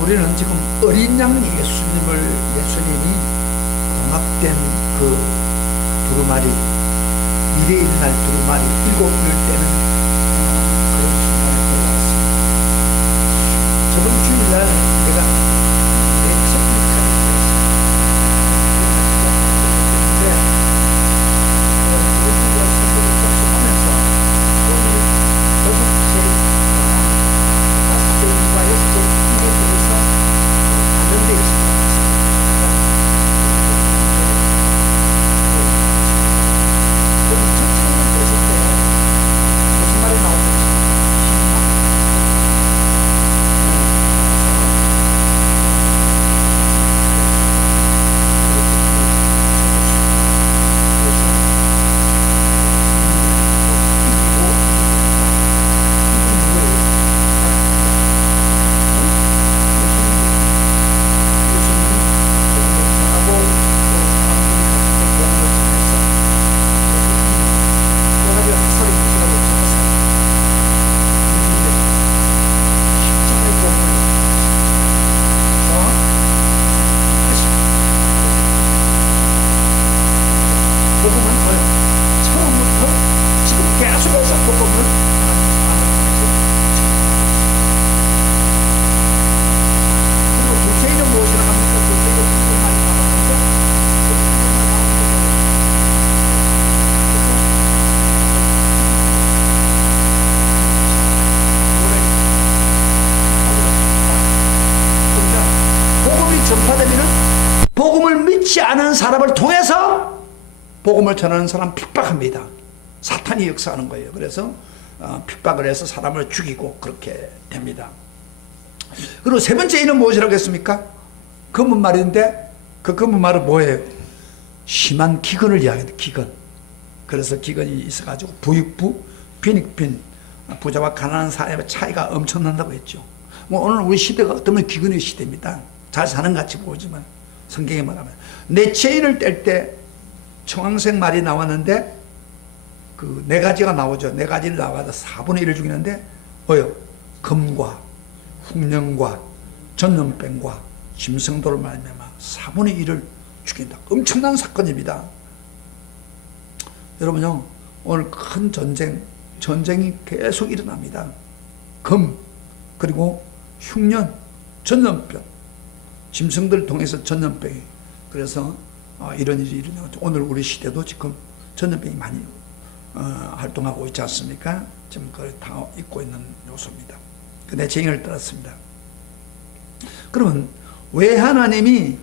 우리는 지금 어린 양 예수님이 공합된 그 두루마리, 미래에 일어날 두루마리 7을 떼는 그런 순간에 올라왔습니다. 저번 주일날 내가 내 책을 복음을 믿지 않은 사람을 통해서 복음을 전하는 사람 핍박합니다. 사탄이 역사하는 거예요. 그래서 핍박을 해서 사람을 죽이고 그렇게 됩니다. 그리고 세 번째 이는 무엇이라고 했습니까? 검은말인데 그 검은말은 뭐예요? 심한 기근을 이야기합니다. 기근. 그래서 기근이 있어가지고 부익부, 빈익빈, 부자와 가난한 사람의 차이가 엄청난다고 했죠. 뭐 오늘 우리 시대가 어쩌면 기근의 시대입니다. 잘 사는 것 같이 보이지만 성경에 말하면 내 죄인을 뗄 때 청황색 말이 나왔는데 그 네 가지가 나오죠. 네 가지를 나와서 4분의 1을 죽이는데 뭐요? 금과 흉년과 전염병과 짐승도를 말미암아 4분의 1을 죽인다. 엄청난 사건입니다. 여러분요, 오늘 큰 전쟁이 계속 일어납니다. 금, 그리고 흉년, 전염병, 짐승들을 통해서 전염병이, 그래서 이런 일이 일어나죠. 오늘 우리 시대도 지금 전염병이 많이 활동하고 있지 않습니까? 지금 그걸 다 입고 있는 요소입니다. 내 죄인을 따랐습니다. 그러면 왜 하나님이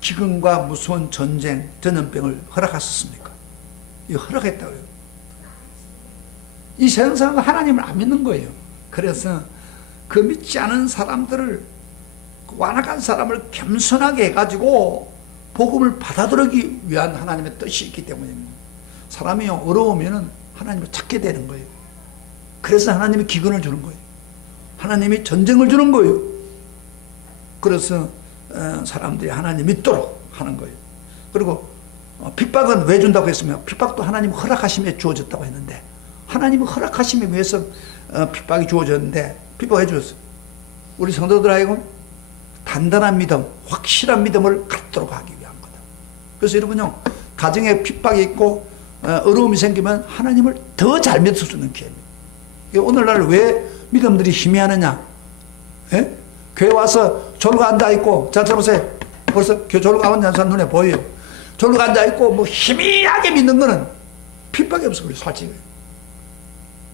기근과 무서운 전쟁, 전염병을 허락하셨습니까? 이 허락했다고요. 이 세상 사람은 하나님을 안 믿는 거예요. 그래서 그 믿지 않은 사람들을, 완악한 사람을 겸손하게 해가지고 복음을 받아들이기 위한 하나님의 뜻이 있기 때문입니다. 사람이 어려우면 하나님을 찾게 되는 거예요. 그래서 하나님이 기근을 주는 거예요. 하나님이 전쟁을 주는 거예요. 그래서 사람들이 하나님 믿도록 하는 거예요. 그리고 핍박은 왜 준다고 했으면, 핍박도 하나님 허락하심에 주어졌다고 했는데, 하나님이 허락하심에 위해서 핍박이 주어졌는데, 핍박해 주었어요. 우리 성도들에게 단단한 믿음, 확실한 믿음을 갖도록 하기 위한 거다. 그래서 여러분요, 가정에 핍박이 있고 어려움이 생기면 하나님을 더 잘 믿을 수 있는 기회입니다. 오늘날 왜 믿음들이 희미하느냐? 예? 교회 와서 졸고 앉아있고, 자, 들어보세요. 벌써 졸고 앉은 사람 눈에 보여요. 졸고 앉아있고, 뭐 희미하게 믿는 거는 핍박이 없어, 우리 솔직히.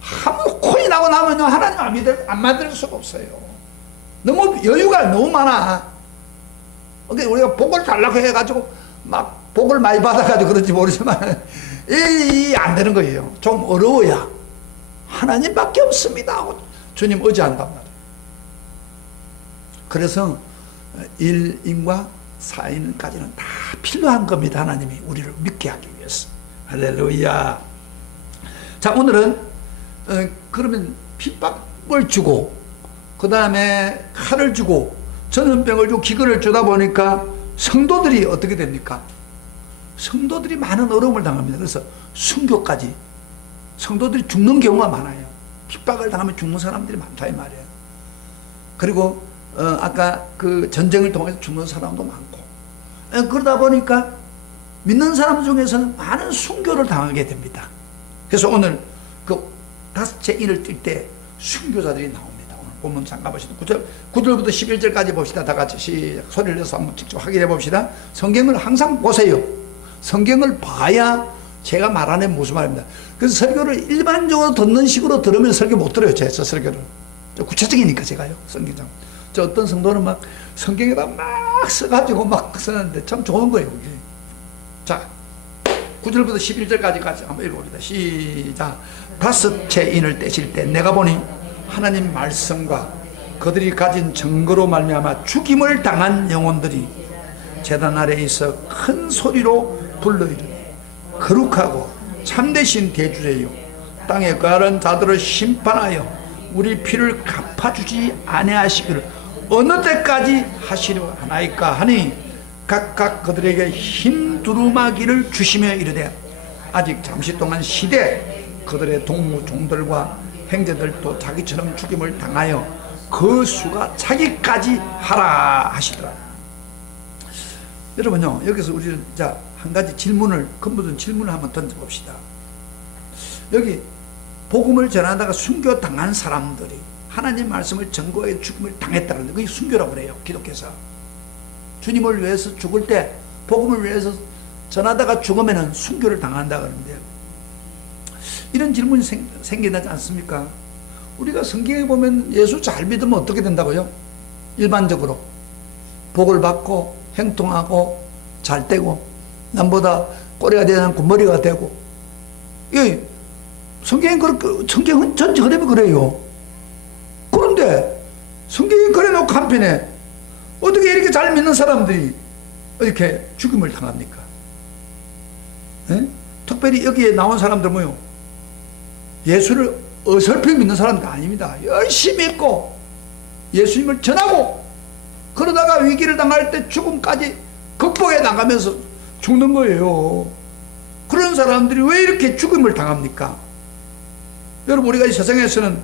한번 코이 나고 나면 하나님 안 만들 수가 없어요. 너무 여유가 너무 많아. 그러니까 우리가 복을 달라고 해가지고 막 복을 많이 받아가지고 그런지 모르지만 안 되는 거예요. 좀 어려워야 하나님밖에 없습니다 하고 주님 의지한단 말이에요. 그래서 1인과 4인까지는 다 필요한 겁니다. 하나님이 우리를 믿게 하기 위해서. 할렐루야. 자, 오늘은 그러면 핍박을 주고, 그 다음에 칼을 주고, 전염병을 주고, 기근을 주다 보니까 성도들이 어떻게 됩니까? 성도들이 많은 어려움을 당합니다. 그래서 순교까지 성도들이 죽는 경우가 많아요. 핍박을 당하면 죽는 사람들이 많다 이 말이에요. 그리고 아까 그 전쟁을 통해서 죽는 사람도 많고, 그러다 보니까 믿는 사람 중에서는 많은 순교를 당하게 됩니다. 그래서 오늘 그 다섯째 인을 뜰 때 순교자들이 나옵니다. 오늘 본문 잠깐 보시다 9절부터 11절까지 봅시다. 다 같이 소리를 내서 한번 직접 확인해 봅시다. 성경을 항상 보세요. 성경을 봐야 제가 말하는 무슨 말입니다. 그래서 설교를 일반적으로 듣는 식으로 들으면 설교 못 들어요. 제 설교를 구체적이니까 제가요. 성경장 저 어떤 성도는 막 성경에다 막 써가지고 막 쓰는데 참 좋은 거예요. 그게. 자, 9절부터 11절까지 같이 한번 읽어봅니다. 시작. 다섯째 인을 떼실 때 내가 보니 하나님 말씀과 그들이 가진 증거로 말미암아 죽임을 당한 영혼들이 제단 아래에 있어 큰 소리로 불러 이르되 거룩하고 참되신 대주제요 땅에 거하는 자들을 심판하여 우리 피를 갚아주지 아니하시기를 어느 때까지 하시려 하나이까 하니 각각 그들에게 힘 두루마기를 주시며 이르되 아직 잠시 동안 시대 그들의 동무 종들과 형제들도 자기처럼 죽임을 당하여 그 수가 차기까지 하라 하시더라. 여러분요, 여기서 우리는 자 한 가지 질문을 근본적인 질문을 한번 던져봅시다. 여기 복음을 전하다가 순교 당한 사람들이 하나님 말씀을 증거해 죽음을 당했다 그러는데 그게 순교라고 그래요. 기독교에서 주님을 위해서 죽을 때 복음을 위해서 전하다가 죽으면은 순교를 당한다 그러는데 이런 질문이 생겨나지 않습니까? 우리가 성경에 보면 예수 잘 믿으면 어떻게 된다고요? 일반적으로 복을 받고 행통하고 잘 되고 남보다 꼬리가 되지 않고 머리가 되고, 예, 성경은 전체 흐름이 그래요. 그런데 성경이 그래놓고 한편에 어떻게 이렇게 잘 믿는 사람들이 이렇게 죽임을 당합니까? 예? 특별히 여기에 나온 사람들 뭐요? 예수를 어설프게 믿는 사람들 아닙니다. 열심히 믿고 예수님을 전하고 그러다가 위기를 당할 때 죽음까지 극복해 나가면서 죽는 거예요. 그런 사람들이 왜 이렇게 죽음을 당합니까? 여러분, 우리가 이 세상에서는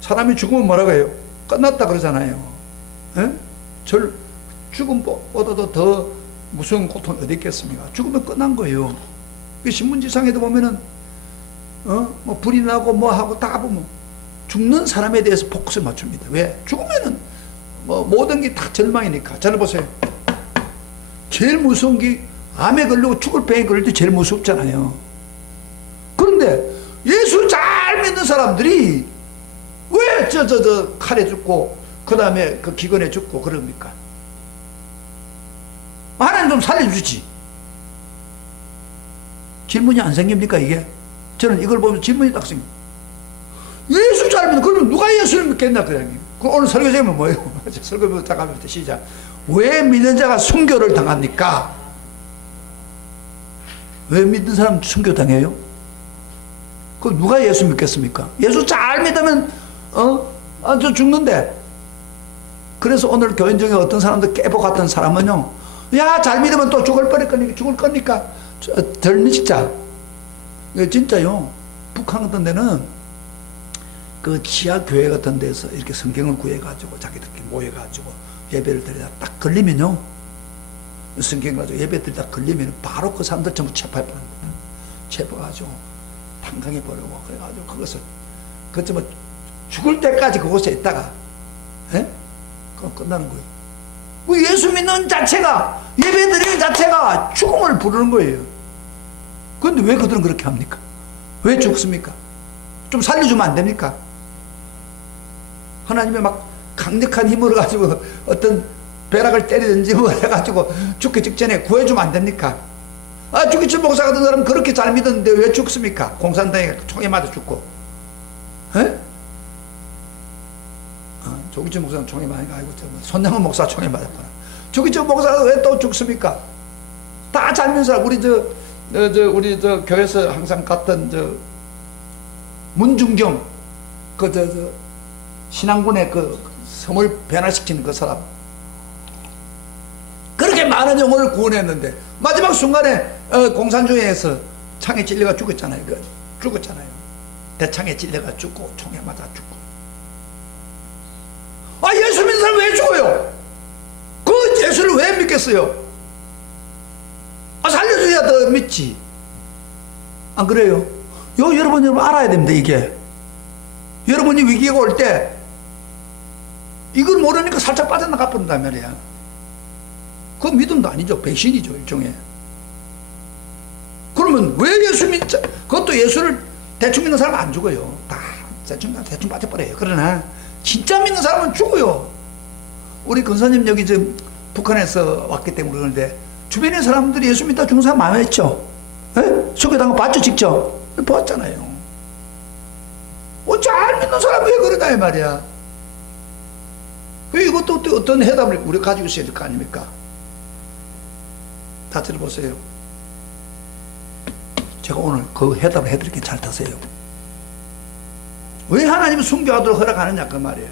사람이 죽으면 뭐라고 해요? 끝났다 그러잖아요. 예? 죽음보다도 더 무서운 고통이 어디 있겠습니까? 죽으면 끝난 거예요. 신문지상에도 보면은 뭐 불이 나고 뭐 하고 다 보면 죽는 사람에 대해서 포커스를 맞춥니다. 왜? 죽으면은 뭐 모든 게 다 절망이니까. 저를 보세요. 제일 무서운 게 암에 걸리고 죽을 병에 걸릴 때 제일 무섭잖아요. 그런데 예수 잘 믿는 사람들이 왜 칼에 죽고 그 다음에 그 기근에 죽고 그럽니까? 하나님 좀 살려주지. 질문이 안 생깁니까 이게? 저는 이걸 보면 질문이 딱 생깁니다. 예수 잘 믿는, 그러면 누가 예수를 믿겠나 그냥. 오늘 설교 제목은 뭐예요? 설교부터 딱 하면 시작. 왜 믿는 자가 순교를 당합니까? 왜 믿는 사람 순교 당해요? 그 누가 예수 믿겠습니까? 예수 잘 믿으면 저 죽는데. 그래서 오늘 교인 중에 어떤 사람들 깨보 같은 사람은요, 야, 잘 믿으면 또 죽을 거니까 덜 믿자. 진짜요. 북한 같은 데는 그 지하 교회 같은 데서 이렇게 성경을 구해가지고 자기들끼리 모여가지고 예배를 드리다 딱 걸리면요, 성경 가지고 예배 드리다 걸리면 바로 그 사람들 전부 체포해 버립니다. 체포가지고 탄광해 버리고 그래가지고 그것을 그것을 뭐 죽을 때까지 그곳에 있다가, 예? 그럼 끝나는 거예요. 그 예수 믿는 자체가, 예배 드리는 자체가 죽음을 부르는 거예요. 그런데 왜 그들은 그렇게 합니까? 왜 죽습니까? 좀 살려주면 안 됩니까? 하나님의 막 강력한 힘으로 가지고 어떤 벼락을 때리든지 뭐 해가지고 죽기 직전에 구해주면 안 됩니까? 주기철 목사 같은 사람은 그렇게 잘 믿었는데 왜 죽습니까? 공산당에 총에 맞아 죽고. 에? 주기철 목사는 총에 많이 가고, 손양원 목사 총에 맞았구나. 주기철 목사가 왜 또 죽습니까? 다 잘 믿는 사람. 우리 교회에서 항상 갔던 문중경, 신앙군의 그 섬을 변화시키는 그 사람. 그렇게 많은 영혼을 구원했는데 마지막 순간에 공산주의에서 창에 찔려가 죽었잖아요. 대창에 찔려가 죽고 총에 맞아 죽고. 예수 믿는 사람 왜 죽어요? 그 예수를 왜 믿겠어요? 살려줘야 더 믿지. 안 그래요? 여러분 알아야 됩니다. 이게 여러분이 위기가 올 때 이걸 모르니까 살짝 빠져나가 본단 말이야. 그건 믿음도 아니죠. 배신이죠, 일종의. 그러면 왜 예수 믿자? 그것도 예수를 대충 믿는 사람은 안 죽어요. 다 대충 빠져버려요. 그러나 진짜 믿는 사람은 죽어요. 우리 근사님 여기 북한에서 왔기 때문에 그러는데 주변의 사람들이 예수 믿다 죽은 사람 많았죠. 소개당한 거 봤죠, 직접? 봤잖아요. 잘 믿는 사람이 왜 그러냐 이 말이야. 이것도 어떤 해답을 우리가 가지고 있어야 될 거 아닙니까? 다 들어보세요. 제가 오늘 그 해답을 해드릴게 잘 타세요. 왜 하나님이 순교하도록 허락하느냐 그 말이에요.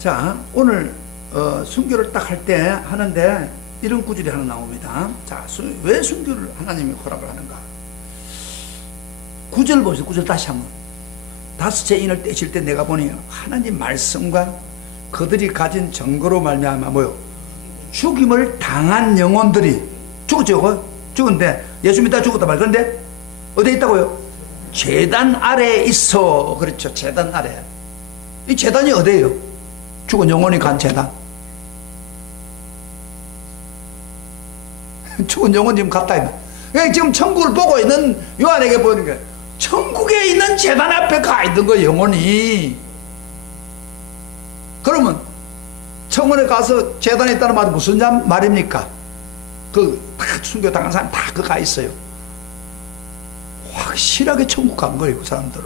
자, 오늘 순교를 딱 할 때 하는데 이런 구절이 하나 나옵니다. 자, 왜 순교를 하나님이 허락을 하는가? 9절 보세요. 9절 다시 한번. 다섯째 인을 떼실 때 내가 보니 하나님 말씀과 그들이 가진 증거로 말미암아 뭐요? 죽임을 당한 영혼들이 죽었죠. 죽은데 예수 믿다 죽었단 말이에요. 그런데 어디에 있다고요? 제단 아래에 있어. 그렇죠. 제단 아래. 이 제단이 어디예요? 죽은 영혼이 간 제단. 죽은 영혼 지금 갔다. 지금 천국을 보고 있는 요한에게 보이는 거예요. 천국에 있는 제단 앞에 가 있는 거예요, 영혼이. 그러면 천국에 가서 제단에 있다는 말은 무슨 말입니까? 다 순교 당한 사람 다 그 가 있어요. 확실하게 천국 간 거예요, 그 사람들은.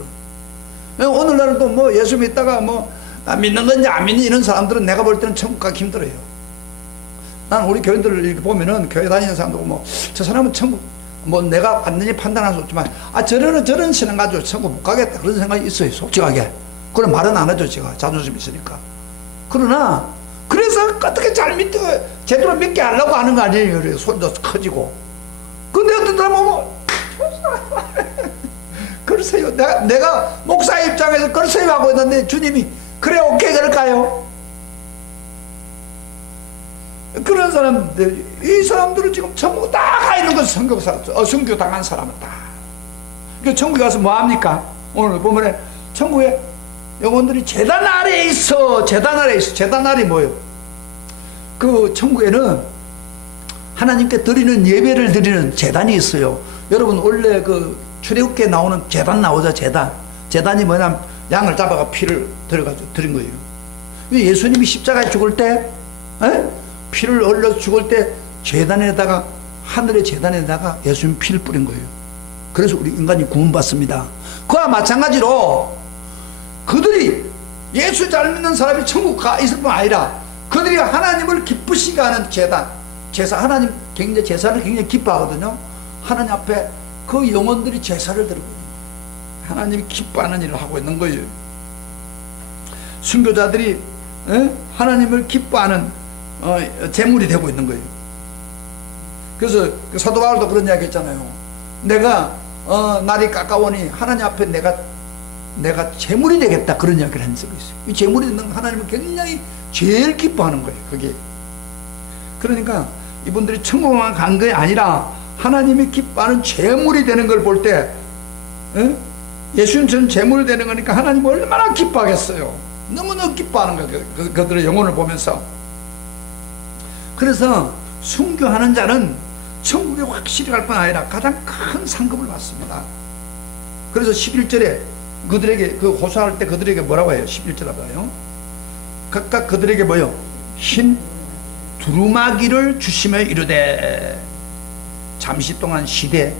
오늘날은 또 뭐 예수 믿다가 믿는 건지 안 믿는 이런 사람들은 내가 볼 때는 천국 가기 힘들어요. 난 우리 교인들을 이렇게 보면은 교회 다니는 사람도 저 사람은 천국 내가 왔는지 판단할 수 없지만 저런 신앙 가지고 천국 못 가겠다 그런 생각이 있어요, 솔직하게. 그런 말은 안 하죠, 제가 자존심 있으니까. 그러나 그래서 어떻게 잘 믿고 제대로 믿게 하려고 하는 거 아니에요. 손도 커지고. 근데 어떤 사람은 그러세요. 내가 목사 입장에서 그러세요 하고 있는데 주님이 그래 오케이 그럴까요? 그런 사람들, 이 사람들은 지금 천국 다 가 있는 것을 순교 당한 사람은 다. 그 천국에 가서 뭐 합니까? 오늘 보면 천국에 영혼들이 제단 아래에 있어. 제단 아래에 있어. 제단 아래 뭐예요? 그 천국에는 하나님께 드리는 예배를 드리는 제단이 있어요. 여러분 원래 그 출애굽기에 나오는 제단 나오죠. 제단이 뭐냐면 양을 잡아가 피를 들어가지고 드린 거예요. 예수님이 십자가에 죽을 때 피를 흘려 죽을 때 제단에다가 하늘의 제단에다가 예수님 피를 뿌린 거예요. 그래서 우리 인간이 구원받습니다. 그와 마찬가지로 그들이 예수 잘 믿는 사람이 천국 가 있을 뿐 아니라 그들이 하나님을 기쁘시게 하는 제사 하나님 제사를 굉장히 기뻐하거든요. 하나님 앞에 그 영혼들이 제사를 드리고 하나님이 기뻐하는 일을 하고 있는 거예요. 순교자들이 하나님을 기뻐하는 제물이 되고 있는 거예요. 그래서 사도 바울도 그런 이야기 했잖아요. 내가 날이 가까우니 하나님 앞에 내가 제물이 되겠다 그런 이야기를 한 적이 있어요. 이 제물이 되는 하나님은 굉장히 제일 기뻐하는 거예요. 그게. 그러니까 이분들이 천국만 간 게 아니라 하나님이 기뻐하는 제물이 되는 걸 볼 때 예수님처럼 제물이 되는 거니까 하나님 얼마나 기뻐하겠어요. 너무너무 기뻐하는 거예요. 그들의 영혼을 보면서. 그래서 순교하는 자는 천국에 확실히 갈 뿐 아니라 가장 큰 상급을 받습니다. 그래서 11절에 그들에게 호소할 때 그들에게 뭐라고 해요? 11절에 봐요. 각각 그들에게 뭐요? 흰 두루마기를 주시며 이르되 잠시 동안 시대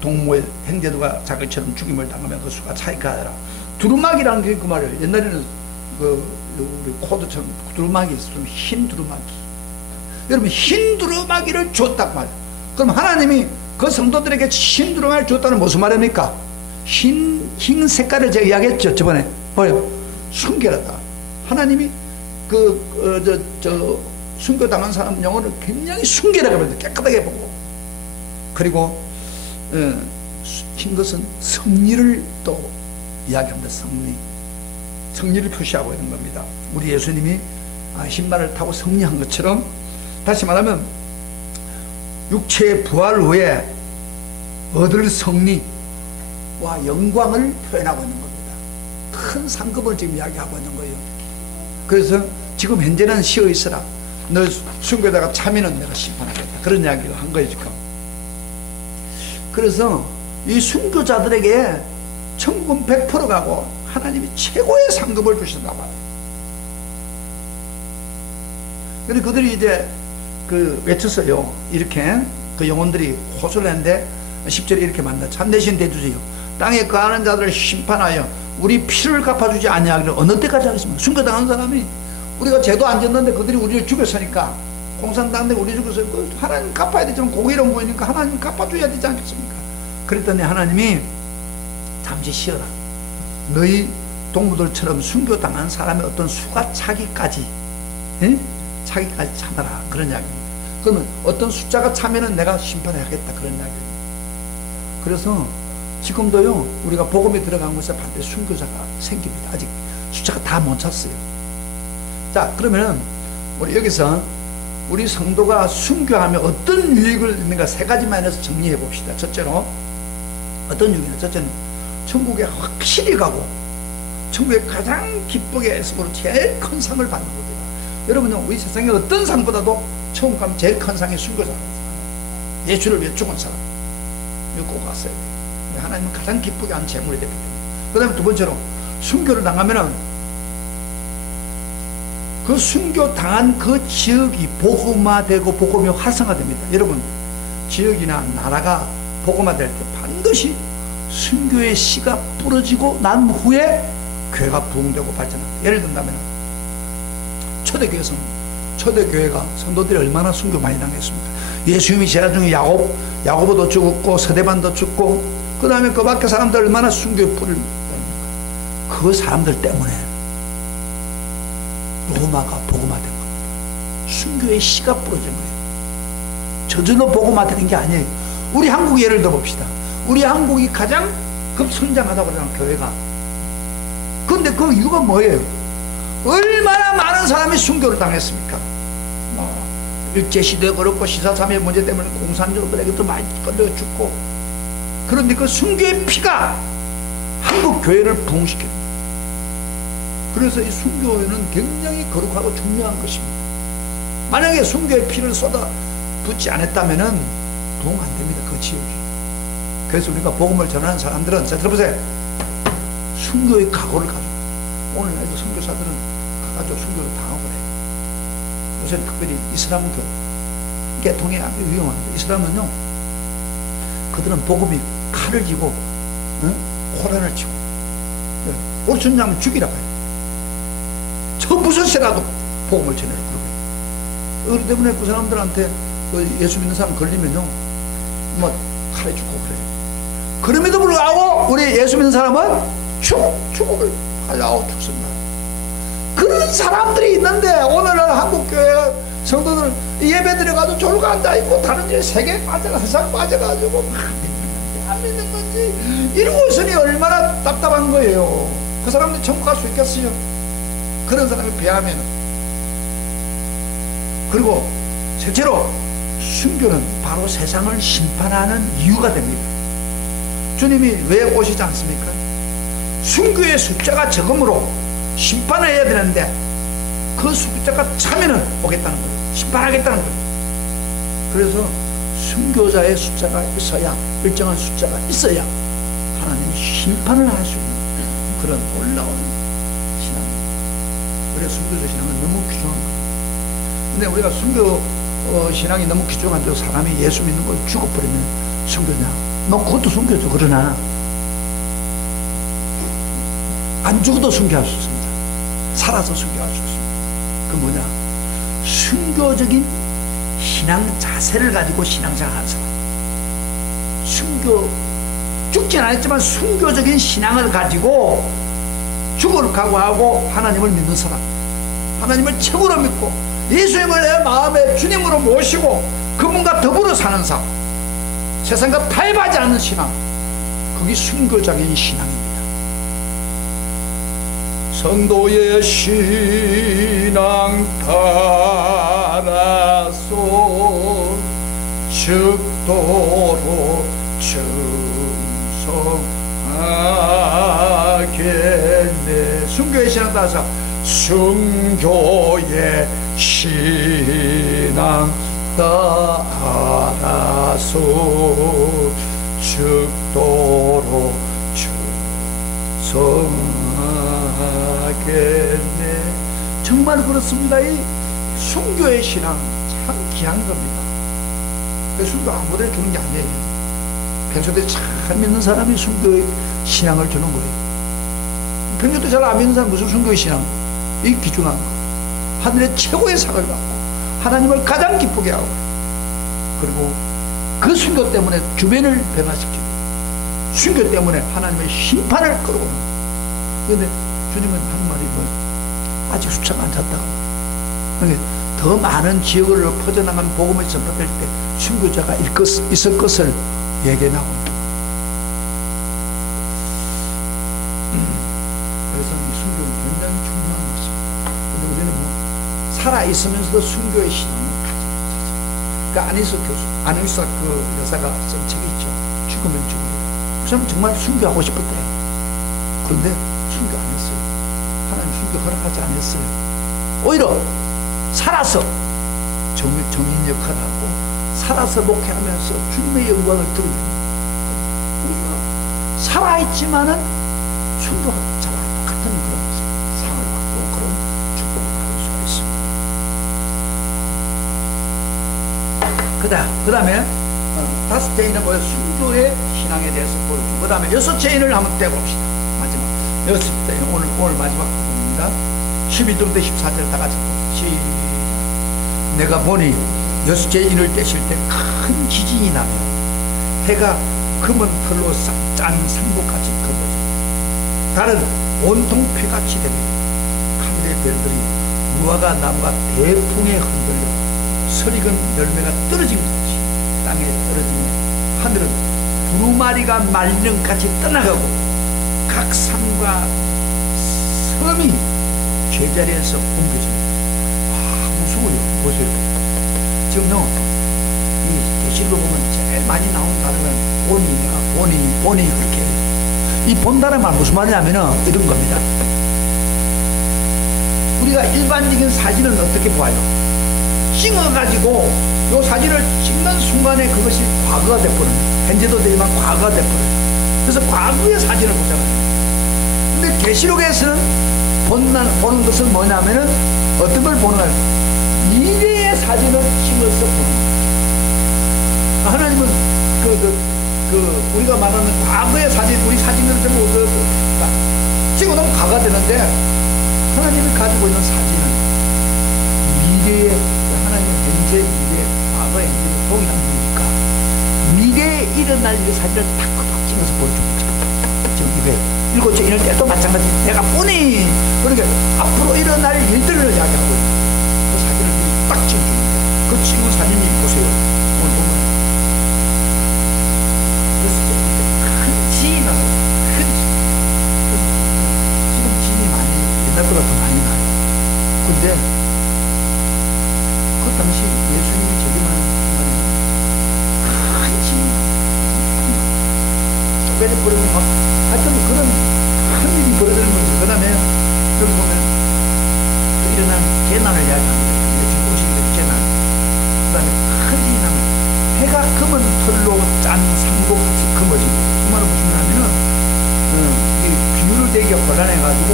동무의 형제들과 자기처럼 죽임을 당하면 그 수가 차이가 하더라. 두루마기라는 게 그 말이에요. 옛날에는 우리 코드처럼 두루마기 있어요. 흰 두루마기. 여러분 흰 두루마기를 줬단 말이에요. 그럼 하나님이 그 성도들에게 흰 두루마기를 줬다는 무슨 말입니까? 흰 색깔을 제가 이야기했죠 저번에. 뭐예요? 순결하다. 하나님이 순교당한 사람 영혼을 굉장히 순결하게 보고 깨끗하게 보고, 그리고 흰 것은 승리를 또 이야기합니다. 승리를 표시하고 있는 겁니다. 우리 예수님이 흰말을 타고 승리한 것처럼, 다시 말하면 육체의 부활 후에 얻을 승리와 영광을 표현하고 있는 겁니다. 큰 상급을 지금 이야기하고 있는 거예요. 그래서 지금 현재는 쉬어 있으라, 너 순교자가 참이는 내가 심판하겠다, 그런 이야기를 한 거예요 지금. 그래서 이 순교자들에게 천국은 100% 가고 하나님이 최고의 상급을 주신다 말이에요. 근데 그들이 이제 외쳤어요. 이렇게 그 영혼들이 호소를 했는데 10절에 이렇게 말한다. 참되신 대주세요. 땅에 거하는 자들을 심판하여 우리 피를 갚아주지 아니하기를 어느 때까지 하겠습니까? 순교당한 사람이, 우리가 죄도 안 졌는데 그들이 우리를 죽였으니까, 공산당대 우리 죽였어요. 하나님 갚아야 되지만 공의로운 거니까 하나님 갚아줘야 되지 않겠습니까? 그랬더니 하나님이 잠시 쉬어라. 너희 동무들처럼 순교당한 사람의 어떤 수가 차기까지, 차기까지 참아라, 그런 이야기입니다. 그러면 어떤 숫자가 차면은 내가 심판해야겠다, 그런 이야기입니다. 그래서 지금도요, 우리가 복음에 들어간 곳에 반드시 순교자가 생깁니다. 아직 숫자가 다 못 찼어요. 자, 그러면은 우리 여기서 우리 성도가 순교하면 어떤 유익을 있는가 세 가지만 해서 정리해 봅시다. 첫째로 어떤 유익이냐? 첫째는 천국에 확실히 가고 천국에 가장 기쁘게 했으므로 제일 큰 상을 받는 겁니다. 여러분은 우리 세상에 어떤 상보다도 천국 가면 제일 큰 상이 순교자라는 사람, 예수를 위해 죽은 사람, 이거 꼭 왔어야 돼요. 하나님은 가장 기쁘게 하는 재물이 되기 때문에. 그 다음에 두 번째로 순교를 당하면은 그 순교 당한 그 지역이 복음화되고 복음이 활성화됩니다. 여러분, 지역이나 나라가 복음화될 때 반드시 순교의 씨가 뿌려지고 난 후에 교회가 부흥되고 발전합니다. 예를 든다면 초대교회가 성도들이 얼마나 순교 많이 당했습니까? 예수님이 제자 중에 야고보도 죽었고 서대반도 죽고, 그 다음에 그 밖에 사람들 얼마나 순교의 뿌리를 묻습니까? 그 사람들 때문에 로마가 복음화된 겁니다. 순교의 씨가 뿌려진 거예요. 저절로 복음화되는 게 아니에요. 우리 한국 예를 들어 봅시다. 우리 한국이 가장 급성장하다고 그러잖아요, 교회가. 그런데 그 이유가 뭐예요? 얼마나 많은 사람이 순교를 당했습니까? 일제시대도 그렇고 시사참여 문제 때문에 공산주의들에게도 많이 끌려 죽고, 그런데 그 순교의 피가 한국 교회를 부흥시킵니다. 그래서 이 순교는 굉장히 거룩하고 중요한 것입니다. 만약에 순교의 피를 쏟아 붓지 않았다면 부흥 안 됩니다, 그 지역이. 그래서 우리가 복음을 전하는 사람들은, 자 들어보세요, 순교의 각오를 가져. 오늘날도 선교사들은 가가지고 순교를 당하고 그래요. 요새 특별히 이슬람교 계통이 아주 위험합니다. 이슬람은요, 그들은 복음이 칼을 쥐고 코란을 치고, 우리 전장은 죽이라고 해요. 저 무슨 새라도 복음을 전해라 그러고. 그렇기 때문에 그 사람들한테 예수 믿는 사람 걸리면요, 뭐 칼에 죽고 그래요. 그럼에도 불구하고 우리 예수 믿는 사람은 죽음을 하려고 죽습니다. 그런 사람들이 있는데 오늘날 한국교회 성도들 예배 드려가지고 졸고 앉아있고 다른 일 세계 빠져가 세상 빠져가지고 안 믿는 건지 이러고 있으니 얼마나 답답한 거예요. 그 사람들이 천국 갈 수 있겠어요? 그런 사람을 비하면. 그리고 셋째로 순교는 바로 세상을 심판하는 이유가 됩니다. 주님이 왜 오시지 않습니까? 순교의 숫자가 적음으로 심판을 해야 되는데 그 숫자가 차면은 오겠다는 거예요. 심판하겠다는 거예요. 그래서 순교자의 숫자가 있어야, 일정한 숫자가 있어야 하나님이 심판을 할 수 있는 그런 놀라운 신앙입니다. 그래서 순교자 신앙은 너무 귀중한 거예요. 근데 우리가 순교 신앙이 너무 귀중한데 사람이 예수 믿는 걸 죽어버리면 순교냐? 너 그것도 순교죠. 그러나 안 죽어도 순교할 수 있습니다. 살아서 순교할 수 있습니다. 그 뭐냐? 순교적인 신앙 자세를 가지고 신앙생활하는 사람. 순교, 죽진 않았지만 순교적인 신앙을 가지고 죽을 각오하고 하나님을 믿는 사람, 하나님을 최고로 믿고 예수님을 내 마음의 주님으로 모시고 그분과 더불어 사는 삶, 세상과 타협하지 않는 신앙, 그게 순교적인 신앙입니다. 성도의 신앙 따라서 즉도로 충성하겠네. 순교의 신앙 따라서 순교의 신앙 따라서 즉도로 충성하겠네. 정말 그렇습니다. 이 순교의 신앙 참 귀한 겁니다. 순교 아무데나 주는 게 아니에요. 평소에 잘 믿는 사람이 순교의 신앙을 주는 거예요. 평소에 잘 안 믿는 사람 무슨 순교의 신앙? 이 귀중한 거, 하늘의 최고의 상을 받고 하나님을 가장 기쁘게 하고, 그리고 그 순교 때문에 주변을 변화시키고, 순교 때문에 하나님의 심판을 끌어오는. 그런데 주님은 한 말이 뭐 아직 수차가 안 찼다고. 그러니까 더 많은 지역으로 퍼져나간 복음을 전파될 때 순교자가 있을 것을 예견하고 있는 거예요. 그래서 이 순교는 굉장히 중요한 것입니다. 그런데 우리는 뭐 살아있으면서도 순교의 신앙을 가지고 있어요. 그 안희석 그 여사가 쓴 책이 있죠. 죽으면 죽으리. 그 사람은 정말 순교하고 싶었대요. 그런데 순교 안 했어요. 하나님 순교 허락하지 않았어요. 오히려 살아서 정인 역할을 하고 살아서 목회하면서 주님의 영광을 드리는, 우리가 살아있지만은 순교자와 똑같은 그런 상을 받고 그런 축복을 받을 수가 있습니다. 그 다음에 다섯째는 뭐예요? 순교의 신앙에 대해서 보여주고, 그 다음에 여섯째를 한번 떼봅시다. 마지막 여섯째, 오늘 마지막 부분입니다. 12절부터 14절 다 같이 시작. 내가 보니 여섯째 인을 떼실 때 큰 지진이 나며 해가 검은 털로 짠 상복같이 검어져 달은 온통 피같이 되며 하늘의 별들이 무화과 나무가 대풍에 흔들려 설익은 열매가 떨어진 같이 땅에 떨어지며 하늘은 두루마리가 말년같이 떠나가고 각 산과 섬이 제자리에서 옮겨져요. 무서워요. 보세요. 지금요, 이 계시록을 보면 제일 많이 나오는 단어는 본이 그렇게 해요. 이 본다는 말 무슨 말이냐면은 이런 겁니다. 우리가 일반적인 사진을 어떻게 봐요? 찍어가지고 요 사진을 찍는 순간에 그것이 과거가 돼버려요. 현재도 되지만 과거가 돼버려요. 그래서 과거의 사진을 보잖아요. 근데 계시록에서는 보는 것은 뭐냐면은 어떤 걸 보는 거예요? 미래의 사진을 찍어서 보는 거예요. 하나님은 우리가 말하는 과거의 사진, 우리 사진을 전부 찍어놓으면 과거가 되는데, 하나님이 가지고 있는 사진은 미래의, 하나님의 현재, 미래, 과거, 현재를 동일한 거니까 미래에 일어날 일 사진을 딱 찍어서 보여줍니다. 지금 이게 일곱째 인을 때도 마찬가지. 내가 보니, 그러니까 앞으로 일어날 일들을 이야기하고 있는 그 사진을 딱 찍어줍니다. 그 찍은 사진이 보세요. 오늘 보면 큰 지이 나요. 지금 지이 많이 옛날보다 더 많이 나요. 근데 그 당시 예수님이 저기만 큰 지이 쪼개져버리고 막 하여튼 그런 큰 일이 벌어지는 거죠. 그 다음에 여기 보면 또 일어난 재난을 이야기합니다. 오시기도 재난. 그 다음에 큰 일이 나면 해가 검은 털로 짠 상복같이 검어지고, 그 말은 무슨 말이냐면은 비율을 되게 혼란해가지고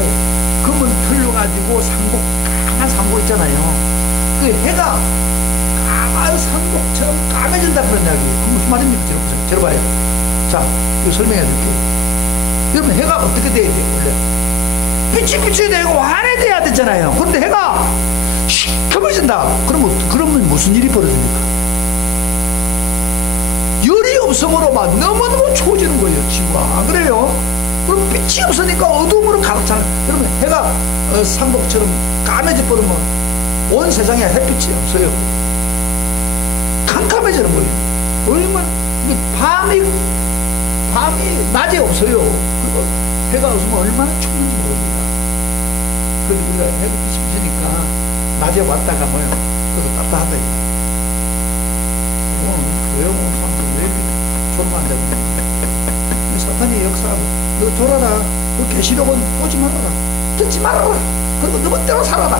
검은 털로 가지고 까만 상복 있잖아요. 그 해가 까만 상복처럼 까매진다 그런 이야기예요. 그 무슨 말입니까? 들어봐요. 자, 이거 설명해 드릴게요. 여러분, 해가 어떻게 돼야 돼요? 원래 빛이 비춰야 되고 환해져야 되잖아요. 그런데 해가 시커매진다. 그러면 무슨 일이 벌어집니까? 열이 없으므로 막 너무너무 추워지는 거예요. 지구가. 안 그래요? 그럼 빛이 없으니까 어두움으로 가득 차는. 여러분, 해가 상복처럼 까매져 버리면 온 세상에 햇빛이 없어요. 캄캄해지는 거예요. 얼마나 밤이 낮에 없어요. 그리고 해가 없으면 얼마나 춥는지 모릅니다. 그래서 우리가 햇빛이 심지니까 낮에 왔다가 뭐요, 그래도 따뜻하다. 오늘 교회 온 사람들 왜 이렇게 졸만한다고. 사탄의 역사하고, 너 졸아라, 너 계시록은 보지 말아라, 듣지 말아라, 그리고 너 멋대로 살아라.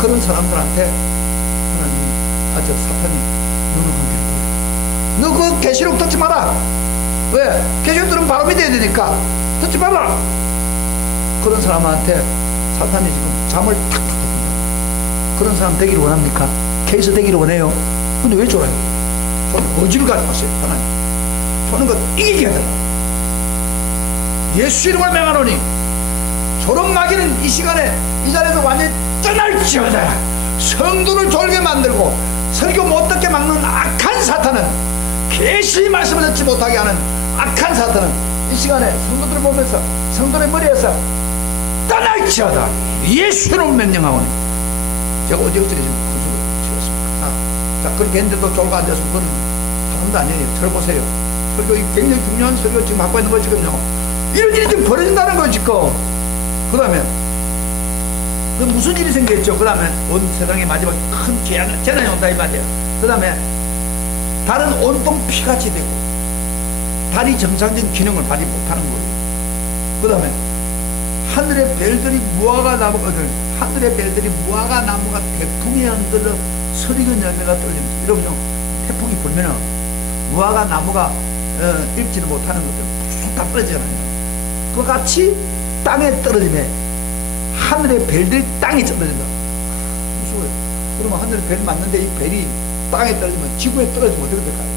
그런 사람들한테 하나님, 아주 사탄이 눈을 감기는 거예요. 너 그 계시록 듣지 마라. 왜? 계시록 들으면 바로 믿어야 되니까 듣지 말라. 그런 사람한테 사탄이 지금 잠을 탁탁 듭니다. 그런 사람 되기를 원합니까? 케이스 되기를 원해요. 근데 왜 졸아요? 저는 거지를 가지고 왔어요. 하나님, 저는 그 이기게 해달라. 예수 이름을 명하노니 저런 마귀는 이 시간에 이 자리에서 완전히 떠날지어다. 성도를 졸게 만들고 설교 못 듣게 막는 악한 사탄은, 계시 말씀을 듣지 못하게 하는 악한 사탄은 이 시간에 성도들을 보면서 성도의 머리에서 떠날지어다. 예수는 명령하오니. 제가 어제부터 지금 건수를 지었습니다. 자, 그렇게 했는데도 졸고 앉아서 그건 사람도 아니에요. 들어보세요. 설교 굉장히 중요한 설교 지금 하고 있는 거 지금요. 이런 일이 지금 벌어진다는 거 지금. 그 다음에 무슨 일이 생겼죠? 그 다음에 온 세상에 마지막 큰 재난이 온다 이 말이에요. 그 다음에 달은 온통 피같이 되고 달이 정상적인 기능을 발휘 못하는 거예요. 그 다음에 하늘의 별들이 무화과 나무가, 하늘의 별들이 무화과 나무가 태풍에 흔들려 서리는 열매가 떨립니다. 여러분요, 태풍이 불면은 무화과 나무가 읽지를 못하는 것들 쑥 다 떨어지잖아요. 그 같이 땅에 떨어지면 하늘의 별들이 땅에 떨어진다. 무서워요. 그러면 하늘의 별 맞는데 이 별이 땅에 떨어지면 지구에 떨어지면 어떻게 될까요?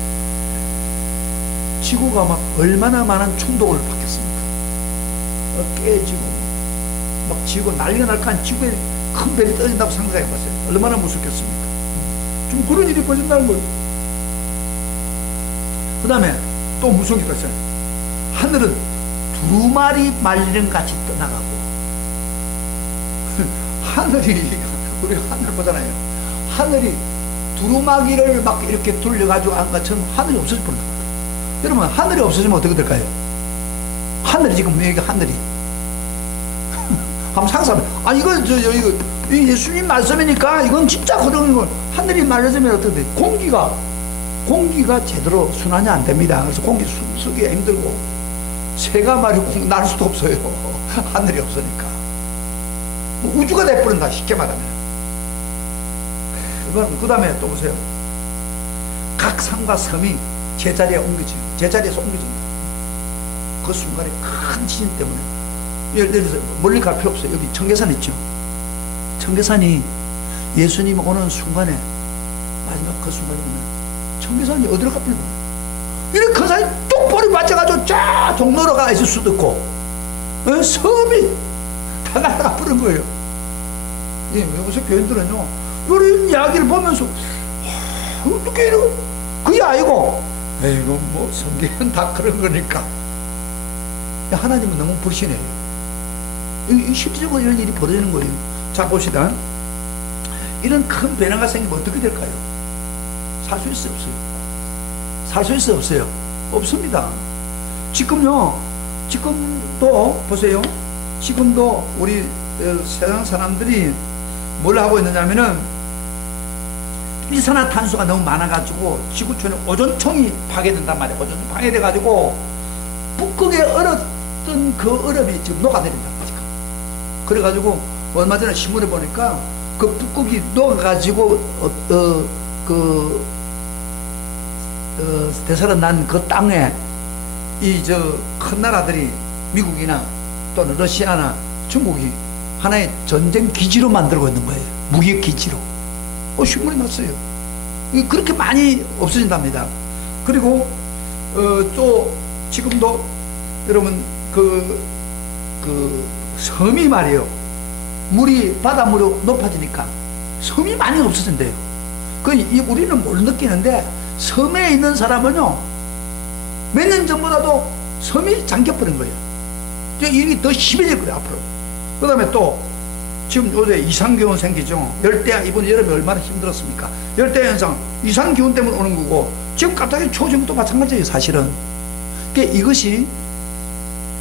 지구가 막 얼마나 많은 충동을 받겠습니까? 깨지고 막 지구 난리가 날까. 지구에 큰 별이 떨어진다고 상상해봤어요. 얼마나 무섭겠습니까? 좀 그런 일이 벌어진다는 거예요. 그 다음에 또 무서운 게 있어요. 하늘은 두루마리 말리는 같이 떠나가고. 하늘이, 우리 하늘 보잖아요. 하늘이 두루마기를 막 이렇게 돌려가지고 한 것처럼 하늘이 없어져 버린다. 여러분, 하늘이 없어지면 어떻게 될까요? 하늘이 지금 여기 하늘이 한번 상상해. 아, 이거 이거 예수님 말씀이니까 이건 진짜 그런 거. 하늘이 말려지면 어떻게 돼? 공기가 제대로 순환이 안 됩니다. 그래서 공기 숨기가 힘들고 새가 말이 날 수도 없어요. 하늘이 없으니까. 뭐 우주가 돼버린다, 쉽게 말하면. 그 다음에 또 보세요. 각 산과 섬이 제자리에 옮겨져요. 제자리에서 옮겨집니다. 그 순간에 큰 지진 때문에. 예를 들어서 멀리 갈 필요 없어요. 여기 청계산 있죠. 청계산이 예수님 오는 순간에, 마지막 그 순간에 보면 청계산이 어디로 가 필요 없어요. 이렇게 큰 산이 똑바로 맞아가지고 쫙 종로로 가 있을 수도 있고, 섬이 다 날아가 버린 거예요. 예, 여기서 교인들은요, 이런 이야기를 보면서 어떻게 이러고, 그게 아니고, 이거 뭐 성경은 다 그런 거니까. 하나님은 너무 불신해요. 이 실질적으로 이런 일이 벌어지는 거예요. 자, 봅시다. 이런 큰 변화가 생기면 어떻게 될까요? 살 수 있어요, 없어요? 살 수 있어요, 없어요? 없습니다. 지금요, 지금도 보세요. 지금도 우리 세상 사람들이 뭘 하고 있느냐면은 일산화탄소가 너무 많아가지고 지구촌에 오존층이 파괴된단 말이에요. 오존층 파괴돼가지고 북극에 얼었던 그 얼음이 지금 녹아내린다. 그래가지고 얼마 전에 신문에 보니까 그 북극이 녹아가지고 대사로 난 그 땅에 이 큰 나라들이 미국이나 또는 러시아나 중국이 하나의 전쟁 기지로 만들고 있는 거예요. 무기 기지로. 신문이 났어요. 그렇게 많이 없어진답니다. 그리고 또 지금도 여러분 그 섬이 말이에요. 물이 바닷물이 높아지니까 섬이 많이 없어진대요. 우리는 못 느끼는데 섬에 있는 사람은요, 몇 년 전보다도 섬이 잠겨버린 거예요. 이게 더 심해질 거예요, 앞으로. 그 다음에 또 지금 요새 이상기온 생기죠. 열대야, 이번 여름에 얼마나 힘들었습니까? 열대야 현상, 이상기온 때문에 오는 거고, 지금 갑자기 추워진 것도 마찬가지예요, 사실은. 그러니까 이것이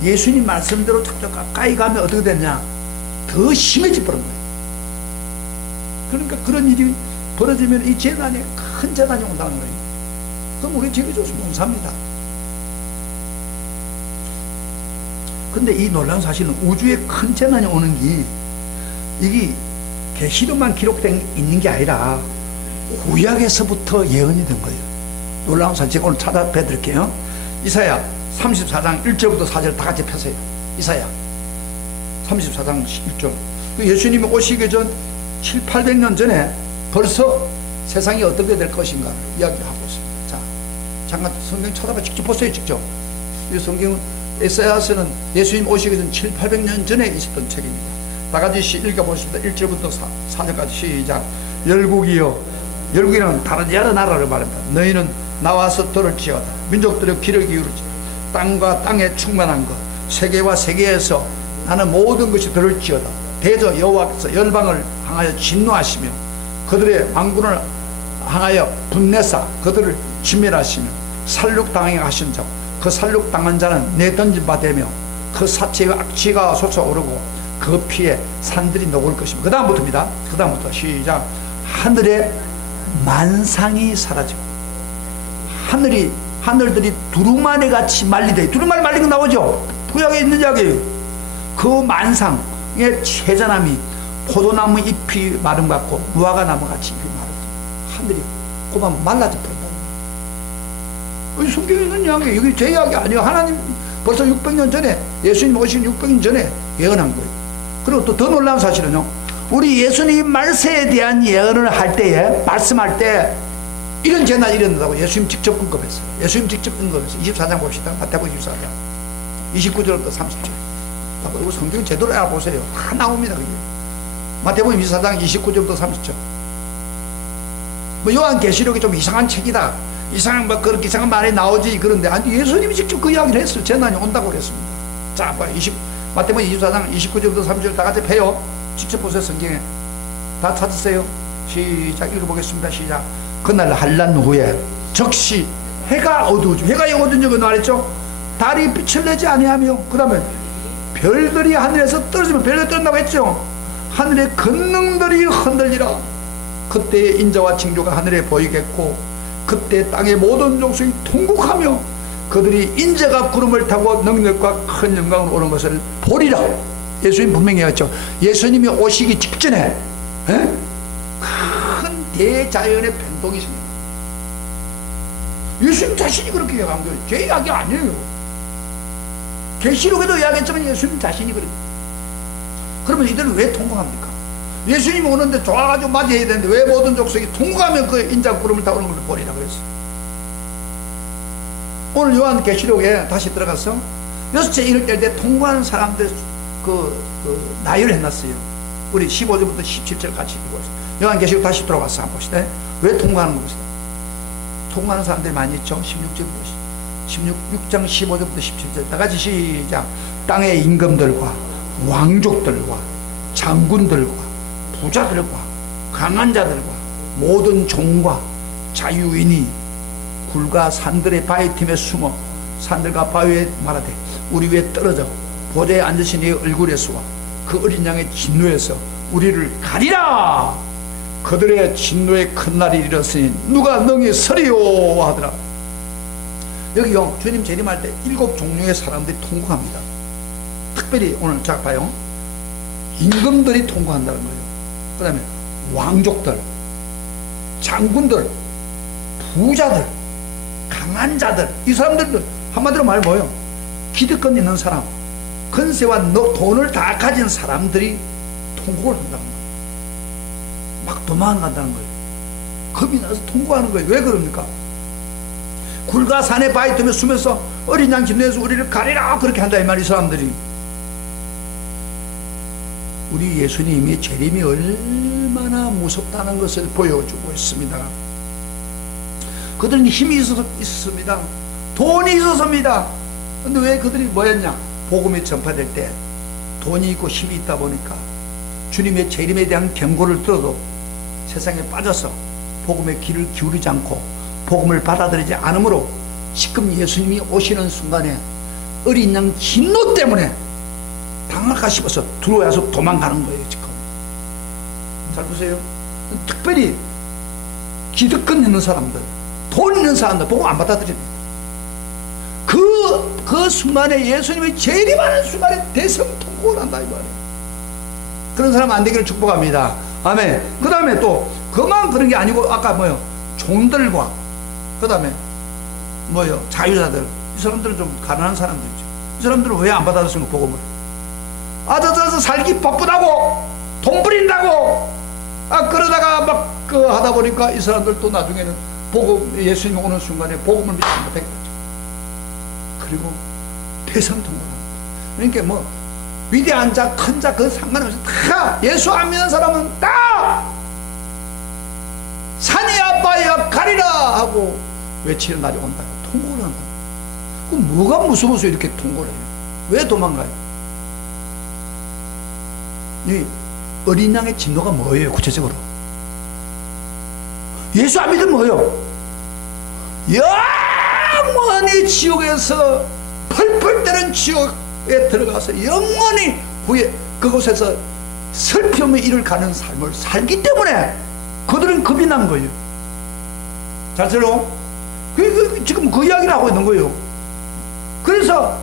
예수님 말씀대로 좀 가까이 가면 어떻게 되냐? 더 더 심해져 버린 거예요. 그러니까 그런 일이 벌어지면 이 재난이 큰 재난이 온다는 거예요. 그럼 우리 제비 조수 못 삽니다. 근데 이 놀라운 사실은 우주에 큰 재난이 오는 게 이게 계시록만 기록된 있는 게 아니라 구약에서부터 예언이 된 거예요. 놀라운 사실 제가 오늘 찾아뵈 드릴게요. 이사야 34장 1절부터 4절 다 같이 펴세요. 이사야 34장 1절. 예수님이 오시기 전 7, 800년 전에 벌써 세상이 어떻게 될 것인가 이야기를 하고 있습니다. 자, 잠깐 성경 찾아봐 직접 보세요. 직접. 이 성경은 에사야서는 예수님 오시기 전 7, 800년 전에 있었던 책입니다. 다 같이 읽어보겠습니다. 1절부터 4절까지 시작. 열국이여, 열국이는 다른 여러 나라를 말합니다. 너희는 나와서 들을지어다. 민족들의 귀를 기울이지. 땅과 땅에 충만한 것, 세계와 세계에서 나는 모든 것이 들을지어다. 대저 여호와께서 열방을 향하여 진노하시며 그들의 왕군을 향하여 분내사 그들을 진멸하시며 살육당하게 하신 자, 그 살육당한 자는 내던진 바 되며 그 사체의 악취가 솟아오르고 그 피에 산들이 녹을 것입니다. 그 다음부터입니다. 그 다음부터 시작. 하늘의 만상이 사라지고 하늘들이 두루마리 같이 말리되, 두루마리 말린 거 나오죠? 구약에 있는 이야기예요. 그 만상의 채자남이 포도나무 잎이 마름 같고 무화과 나무 같이 잎이 마름. 하늘이 고만 말라져 버린다. 성경에 있는 이야기, 여기 제 이야기 아니에요. 하나님 벌써 600년 전에, 예수님 오신 600년 전에 예언한 거예요. 그리고 또 더 놀라운 사실은요, 우리 예수님 말세에 대한 예언을 할 때에, 말씀할 때 이런 재난이 일어난다고 예수님 직접 언급했어요. 예수님 직접 언급했어요. 24장 봅시다. 마태복음 24장 29절부터 30절. 이거 성경 제대로 알아보세요. 다 나옵니다. 그게. 마태복음 24장 29절부터 30절. 뭐 요한계시록이 좀 이상한 책이다, 이상한 뭐 그렇게 이상한 말이 나오지, 그런데 아니 예수님이 직접 그 이야기를 했어요. 재난이 온다고 그랬습니다. 자, 마태복음 24장 29절부터 30절 다 같이 펴요. 직접 보세요. 성경에 다 찾으세요. 시작. 읽어보겠습니다. 시작. 그날 한란 후에 즉시 해가 어두워지고, 해가 어두운 적은 말했죠. 달이 빛을 내지 아니하며, 그 다음에 별들이 하늘에서 떨어지면, 별들이 떨어진다고 했죠. 하늘의 권능들이 흔들리라. 그때 인자와 징조가 하늘에 보이겠고 그때 땅의 모든 족속이 통곡하며 그들이 인자가 구름을 타고 능력과 큰 영광으로 오는 것을 보리라. 예수님 분명히 했죠. 예수님이 오시기 직전에 큰 대자연의 변동이 생깁니다. 예수님 자신이 그렇게 얘기한 거예요. 제 이야기 아니에요. 계시록에도 이야기했지만 예수님 자신이 그래요. 그러면 이들은 왜 통곡합니까? 예수님이 오는데 좋아가지고 맞이해야 되는데 왜 모든 족속이 통곡하면 그 인자 구름을 타고 오는 걸 보리라고 했어요. 오늘 요한계시록에 다시 들어가서 6째 이럴 때 통곡하는 사람들 나열을 해놨어요. 우리 15절부터 17절 같이 읽고 있어요. 요한계시록 다시 들어가서 한번 봅시다. 왜 통곡하는 것이다? 통곡하는 사람들이 많이 있죠. 16장 15절부터 17절 다 같이 시작. 땅의 임금들과 왕족들과 장군들과 부자들과 강한 자들과 모든 종과 자유인이 굴과 산들의 바위 틈에 숨어 산들과 바위에 말하되 우리 위에 떨어져 보좌에 앉으신 이의 얼굴에서와 그 어린 양의 진노에서 우리를 가리라. 그들의 진노의 큰 날이 이르렀으니 누가 능히 서리요 하더라. 여기요, 주님 재림할 때 7종류의 사람들이 통곡합니다. 특별히 오늘 자 봐요. 임금들이 통곡한다는 거예요. 그 다음에 왕족들, 장군들, 부자들, 강한 자들, 이 사람들도 한마디로 말 뭐예요? 기득권 있는 사람, 권세와 돈을 다 가진 사람들이 통곡을 한다는 거예요. 막 도망간다는 거예요. 겁이 나서 통곡하는 거예요. 왜 그럽니까? 굴과 산의 바위 틈에 숨어서 어린 양 진노에서 우리를 가리라 그렇게 한다 이 말. 이 사람들이 우리 예수님의 재림이 얼마나 무섭다는 것을 보여주고 있습니다. 그들은 힘이 있었습니다. 돈이 있었습니다. 근데 왜 그들이 뭐였냐? 복음이 전파될 때 돈이 있고 힘이 있다 보니까 주님의 재림에 대한 경고를 들어도 세상에 빠져서 복음의 귀를 기울이지 않고 복음을 받아들이지 않으므로 지금 예수님이 오시는 순간에 어린 양 진노 때문에 당할까 싶어서 들어와서 도망가는 거예요. 지금 잘 보세요. 특별히 기득권 있는 사람들, 돈 있는 사람들 복음 안 받아들입니다. 그 순간에 예수님이 재림하는 순간에 대성통곡을 한다 이 말이에요. 그런 사람 안 되기를 축복합니다. 아멘. 그 다음에 또 그만 그런 게 아니고 아까 뭐요, 종들과 그 다음에 뭐요, 자유자들, 이 사람들은 좀 가난한 사람들이죠. 이 사람들은 왜 안 받아들였습니까? 복음을. 저 살기 바쁘다고, 돈 부린다고, 그러다가 막 하다 보니까 이 사람들도 나중에는 복음, 예수님이 오는 순간에 복음을 믿지 못하게 되죠. 그리고 대성통곡을 합니다. 그러니까 뭐 위대한 자, 큰 자, 그 상관없이 다 예수 안 믿는 사람은 다 산이야 바위야 가리라 하고 외치는 날이 온다고 통곡을 한다. 그럼 뭐가 무서워서 이렇게 통곡을 해요? 왜 도망가요? 이 어린 양의 진노가 뭐예요? 구체적으로 예수 안 믿으면 뭐예요? 영원히 지옥에서 펄펄 뜨는 지옥에 들어가서 영원히 후에 그곳에서 슬피 없는 일을 가는 삶을 살기 때문에 그들은 겁이 난 거예요. 잘 들어? 지금 그 이야기를 하고 있는 거예요. 그래서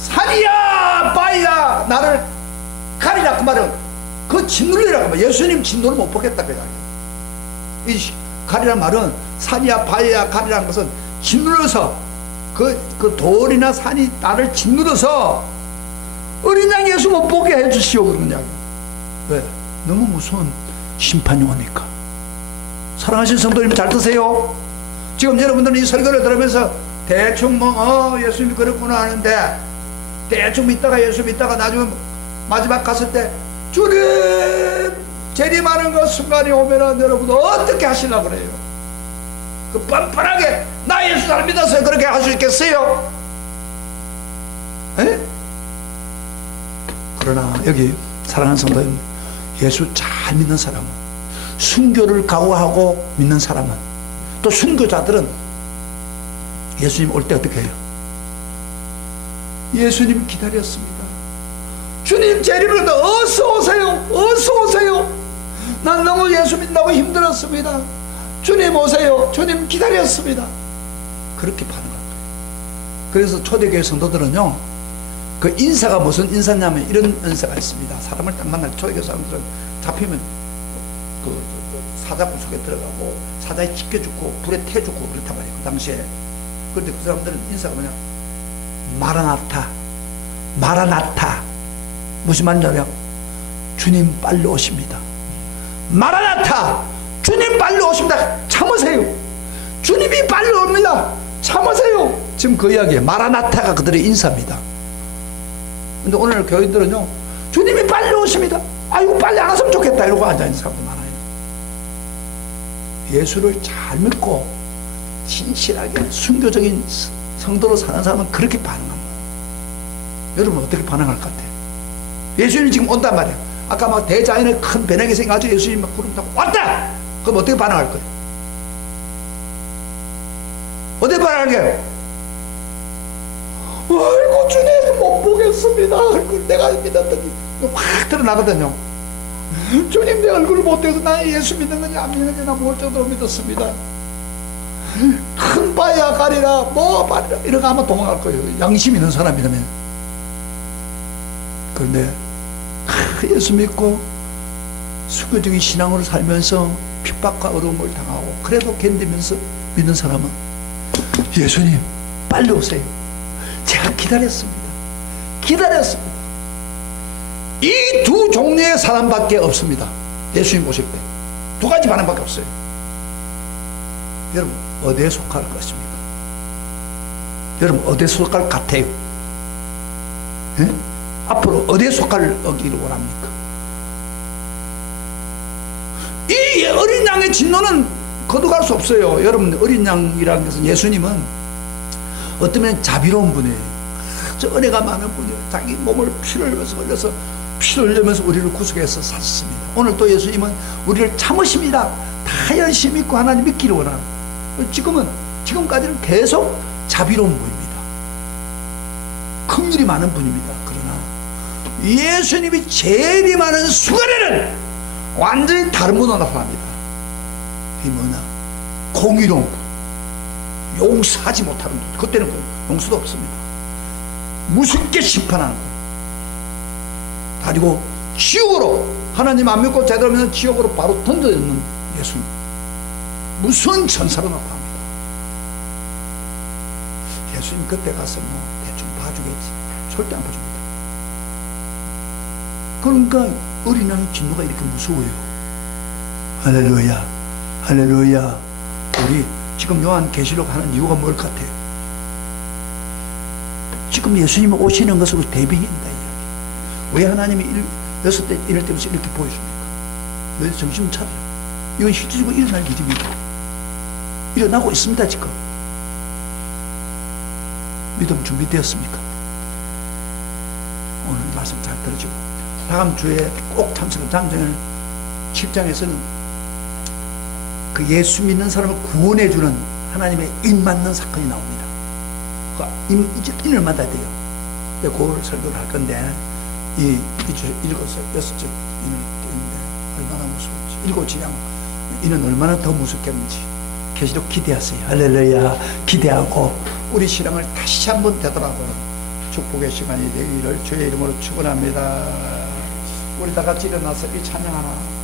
산이야 바위야 나를 가리라 그 말은 그 짓눌리라고 말, 예수님 짓누를 못 보겠다 그 이야기. 이 가리란 말은 산이야 바위야 가리라는 것은 짓눌러서 그 돌이나 산이 나를 짓눌러서 어린 양 예수 못 보게 해주시오 그런 이야기. 왜? 너무 무서운 심판이 오니까. 사랑하신 성도님 잘 드세요. 지금 여러분들은 이 설교를 들으면서 대충 예수님이 그렇구나 하는데 대충 믿다가 예수 믿다가 나중에 마지막 갔을 때 주님 재림하는 그 순간이 오면은 여러분 어떻게 하시려고 그래요? 그 뻔뻔하게 나 예수 잘 믿었어요 그렇게 할 수 있겠어요? 에? 그러나 여기 사랑하는 성도님, 예수 잘 믿는 사람은, 순교를 각오하고 믿는 사람은, 또 순교자들은 예수님 올 때 어떻게 해요? 예수님 기다렸습니다. 주님 재림을 한다. 어서 오세요. 어서 오세요. 난 너무 예수 믿는다고 힘들었습니다. 주님 오세요. 주님 기다렸습니다. 그렇게 반응할 거예요. 그래서 초대교회 성도들은요, 그 인사가 무슨 인사냐면 이런 인사가 있습니다. 사람을 딱 만날 때 초대교회 사람들은 잡히면 그 사자굴 속에 들어가고 사자에 찢겨죽고 불에 태죽고 그렇단 말이에요. 그 당시에. 그런데 그 사람들은 인사가 뭐냐, 마라나타, 마라나타. 무슨 말이냐면 주님 빨리 오십니다. 마라나타, 주님 빨리 오십니다. 참으세요. 주님이 빨리 옵니다. 참으세요. 지금 그 이야기예요. 마라나타가 그들의 인사입니다. 근데 오늘 교인들은요, 주님이 빨리 오십니다. 아이고 빨리 안 왔으면 좋겠다 이러고 앉아있는 사람도 많아요. 예수를 잘 믿고 진실하게 순교적인 성도로 사는 사람은 그렇게 반응합니다. 여러분 어떻게 반응할 것 같아요? 예수님이 지금 온단 말이에요. 아까 막 대자연의 큰 배낭이 생겨가지고 예수님이 막 구름 타고 왔다! 그럼 어떻게 반응할 거예요? 어떻게 반응할게요? 아이고 주님 못 보겠습니다. 얼굴 내가 믿었더니 확 드러나거든요. 주님 내 얼굴을 못 보여서 나 예수 믿는 건지 안 믿는 건지 나 모를 정도로 믿었습니다. 큰 바야 가리라 뭐 바리라 이런 거 아마 도망갈 거예요. 양심 있는 사람이라면. 그런데 예수 믿고 수교적인 신앙으로 살면서 핍박과 어려움을 당하고 그래도 견디면서 믿는 사람은 예수님 빨리 오세요. 제가 기다렸습니다. 기다렸습니다. 이 두 종류의 사람밖에 없습니다. 예수님 오실 때 두 가지 반응밖에 없어요. 여러분 어디에 속할 것입니까? 여러분 어디에 속할 것 같아요? 예? 앞으로 어디에 속하기를 원합니까? 이 어린 양의 진노는 거둬갈 수 없어요. 여러분 어린 양이라는 것은 예수님은 어쩌면 자비로운 분이에요. 아주 은혜가 많은 분이에요. 자기 몸을 피를 흘려서 피를 흘리면서 우리를 구속해서 사셨습니다. 오늘 또 예수님은 우리를 참으십니다. 다 열심히 믿고 하나님 믿기를 원하는, 지금까지는 계속 자비로운 분입니다. 긍휼이 많은 분입니다. 그러나 예수님이 재림하는 순간에는 완전히 다른 문화로 나타납니다. 이 뭐냐? 공의로운 분, 용서하지 못하는 분. 그때는 용서도 없습니다. 무섭게 심판하는 분. 그리고 지옥으로, 하나님 안 믿고 제대로 지옥으로 바로 던져있는 예수님. 무서운 천사로 나타납니다. 예수님 그때 가서 뭐 대충 봐주겠지. 절대 안 봐줍니다. 그러니까 어린아이 진노가 이렇게 무서워요. 할렐루야, 할렐루야. 우리 지금 요한계시록 하는 이유가 뭘 같아요? 지금 예수님 오시는 것으로 대비한다. 왜 하나님이 여섯 때 이럴 때면서 이렇게 보여줍니까? 왜 정신 차려? 이건 실질적으로 일어날 일입니다. 일어나고 있습니다. 지금 믿음 준비되었습니까? 오늘 말씀 잘 들어주고 다음 주에 꼭 참석을. 장전 7장에서는 그 예수 믿는 사람을 구원해주는 하나님의 인 맞는 사건이 나옵니다. 이제 인을 맞아야 돼요. 그걸 설교를 할 건데 이 일곱째, 여섯째 인을 띄는데 얼마나 무서운지, 일곱 지장 이는 얼마나 더 무섭겠는지 계시록 기대하세요. 할렐루야. 기대하고 우리 신앙을 다시 한번 되돌아보는 축복의 시간이 되기를 주의 이름으로 축원합니다. 우리 다 같이 일어나서 이 찬양하나.